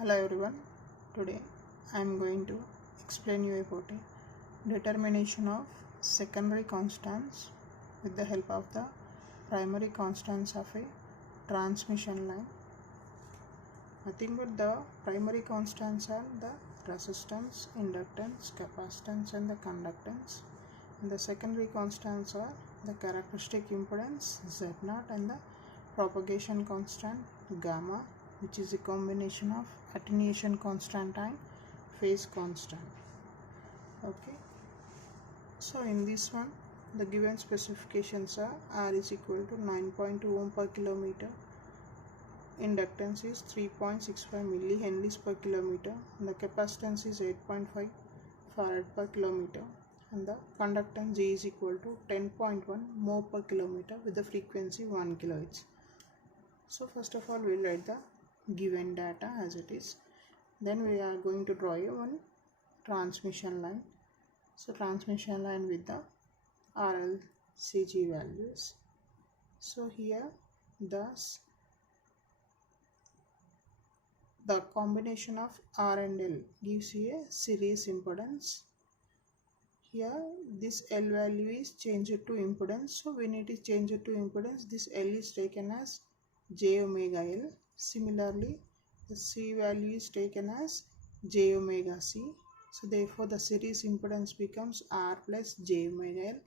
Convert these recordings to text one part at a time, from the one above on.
Hello everyone. Today I am going to explain you about a determination of secondary constants with the help of the primary constants of a transmission line. Nothing but the primary constants are the resistance, inductance, capacitance and the conductance. And the secondary constants are the characteristic impedance Z0 and the propagation constant gamma, which is a combination of attenuation constant and phase constant. Okay, so in this one the given specifications are R is equal to 9.2 ohm per kilometer, inductance is 3.65 millihenries per kilometer, and the capacitance is 8.5 farad per kilometer, and the conductance G is equal to 10.1 mho per kilometer with the frequency 1 kHz. So first of all we will write the given data as it is. Then we are going to draw one transmission line. So transmission line with the RLCG values. So here thus the combination of R and L gives you a series impedance. Here this L value is changed to impedance. So when it is changed to impedance, this L is taken as J omega L. Similarly, the C value is taken as J omega C. So therefore the series impedance becomes R plus J omega L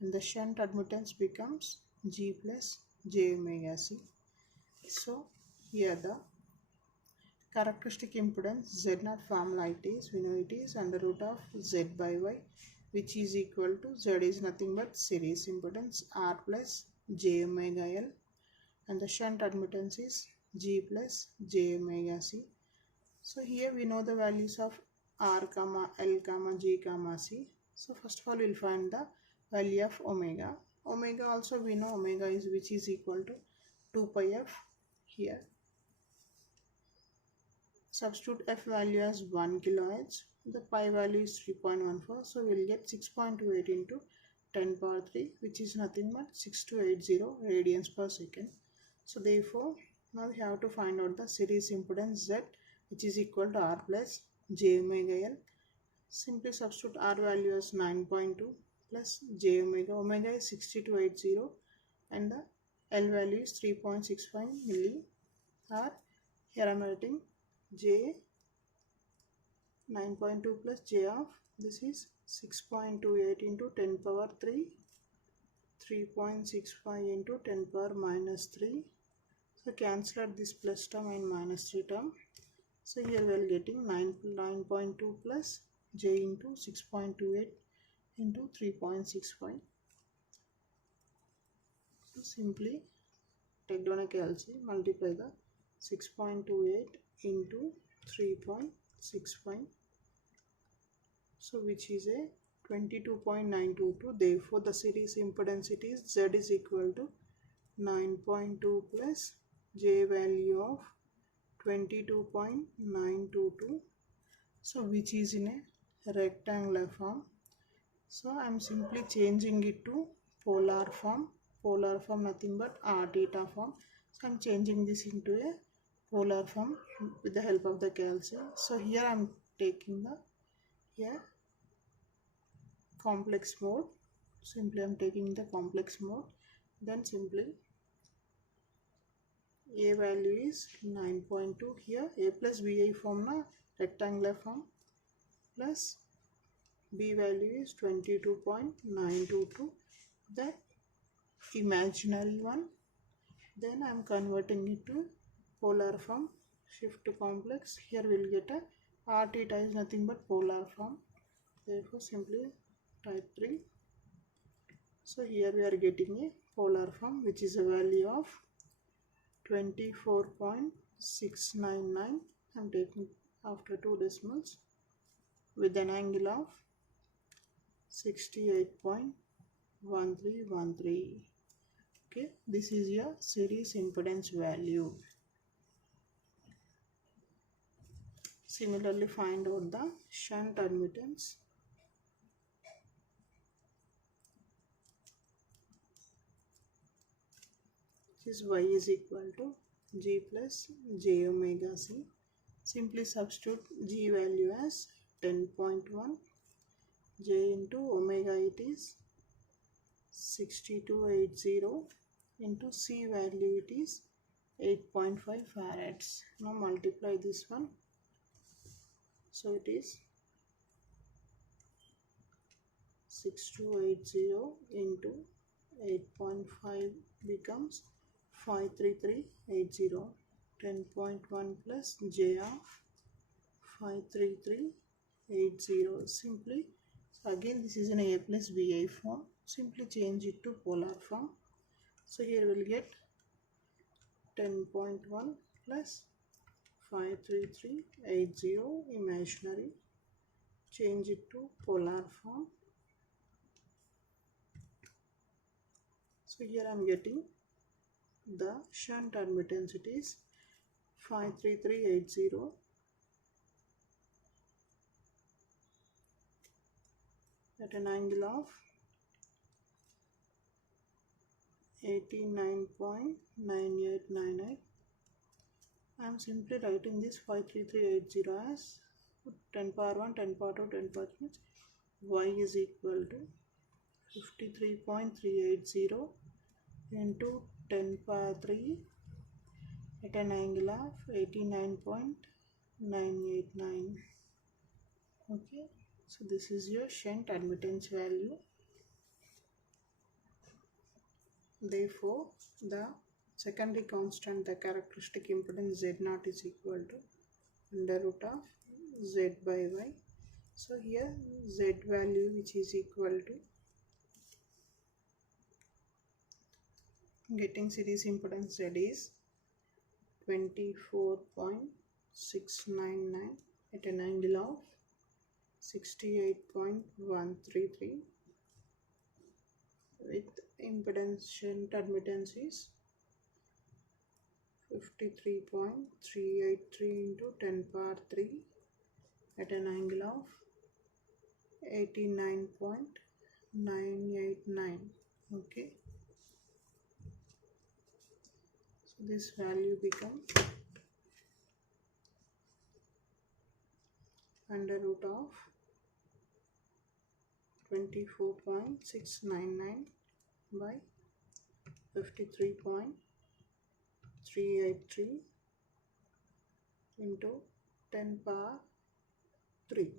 and the shunt admittance becomes G plus J omega C. So here the characteristic impedance Z0 formula it is, we know it is under root of Z by Y, which is equal to Z is nothing but series impedance R plus J omega L and the shunt admittance is G plus J omega C. So here we know the values of R comma L comma G comma C. So first of all we will find the value of omega. Omega also we know omega is which is equal to 2 pi f. Here substitute f value as 1 kilohertz. The pi value is 3.14. So we will get 6.28 into 10 power 3, which is nothing but 6280 radians per second. So therefore now we have to find out the series impedance Z, which is equal to R plus J omega L. Simply substitute R value as 9.2 plus J omega. Omega is 6280 and the L value is 3.65 milli. R here I am writing J 9.2 plus J of this is 6.28 into 10 power 3, 3.65 into 10 power minus 3. So cancel out this plus term and minus 3 term. So here we are getting 9.2 plus J into 6.28 into 3.65. So simply take down a calculation, multiply the 6.28 into 3.65. So which is a 22.922. Therefore the series impedance it is Z is equal to 9.2 plus J value of 22.922. So which is in a rectangular form. So I am simply changing it to polar form. Polar form nothing but r theta form. So I am changing this into a polar form with the help of the calculation. So here I am taking the complex mode. Simply I am taking the complex mode. Then simply A value is 9.2 here. A plus BI form na rectangular form plus B value is 22.922. The imaginary one. Then I am converting it to polar form. Shift to complex. Here we will get a r theta is nothing but polar form. Therefore simply type 3. So here we are getting a polar form which is a value of 24.699. I am taking after 2 decimals with an angle of 68.1313. Okay, this is your series impedance value. Similarly find out the shunt admittance. Which is Y is equal to G plus J omega C. Simply substitute G value as 10.1, J into omega it is 6280, into C value it is 8.5 farads. Now multiply this one. So it is 6280 into 8.5 becomes 53380. 10.1 plus J of 53380. Simply, again this is an A plus BI form. Simply change it to polar form. So here we'll get 10.1 plus 53380 imaginary. Change it to polar form. So here I am getting the shunt admittance. It is 53380 at an angle of 89.9898. I am simply writing this 53380 as 10 power 1, 10 power 2, 10 power 3. Y is equal to 53.380 into 10 power 3 at an angle of 89.989. Okay, so this is your shunt admittance value. Therefore, the secondary constant, the characteristic impedance Z0 is equal to under root of Z by Y. So here Z value, which is equal to, getting series impedance Z is 24.699 at an angle of 68.133, with impedance shunt admittance is 53.383 into 10 power 3 at an angle of 89.989. Okay, so this value becomes under root of 24.699 by 53.383 into 10 power 3.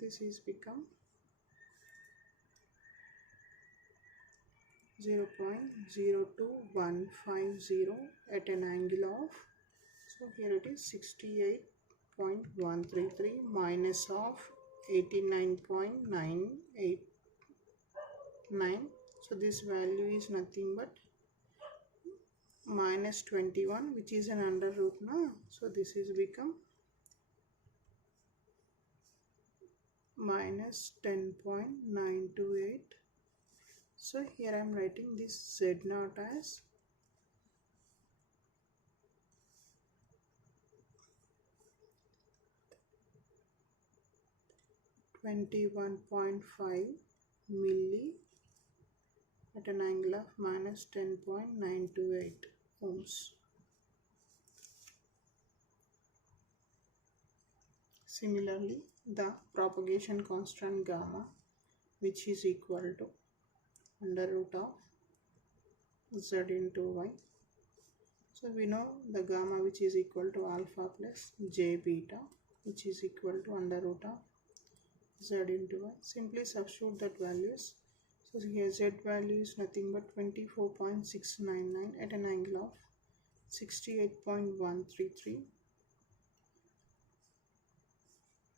This is become 0.02150 at an angle of, so here it is 68.133 minus of 89.989. So this value is nothing but minus 21, which is an under root now. So this is become minus 10.928. So here I am writing this Z0 as 21.5 milli at an angle of minus 10.928 ohms. Similarly, the propagation constant gamma, which is equal to under root of Z into Y. So we know the gamma, which is equal to alpha plus J beta, which is equal to under root of Z into Y. Simply substitute that values. So here Z value is nothing but 24.699 at an angle of 68.133.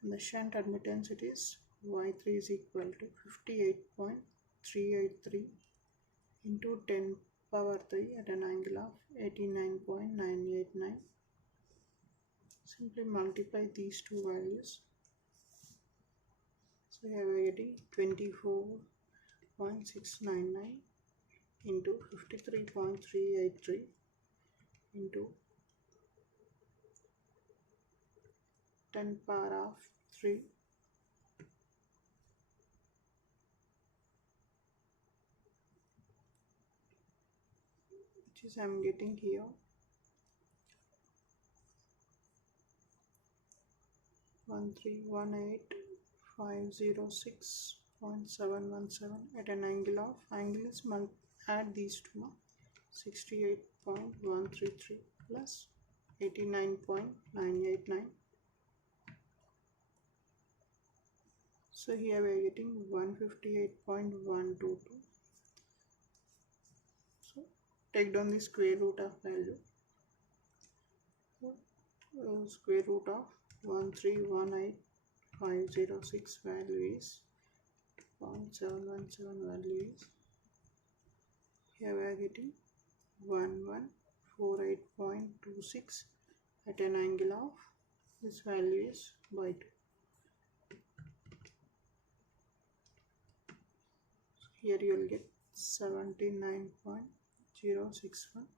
And the shunt admittance, it is Y3 is equal to 58.383 into 10 power 3 at an angle of 89.989. Simply multiply these two values. So here we are getting 24.699 into 53.383 into 10 power of 3 which is I'm getting here 1318506.717 at an angle is add these two, 68.133 plus 89.989. So here we are getting 158.122. So take down the square root of value. So, square root of 1318506 value is 0.717, value is, here we are getting 1148.26 at an angle of, this value is by 2. Here you will get 79.061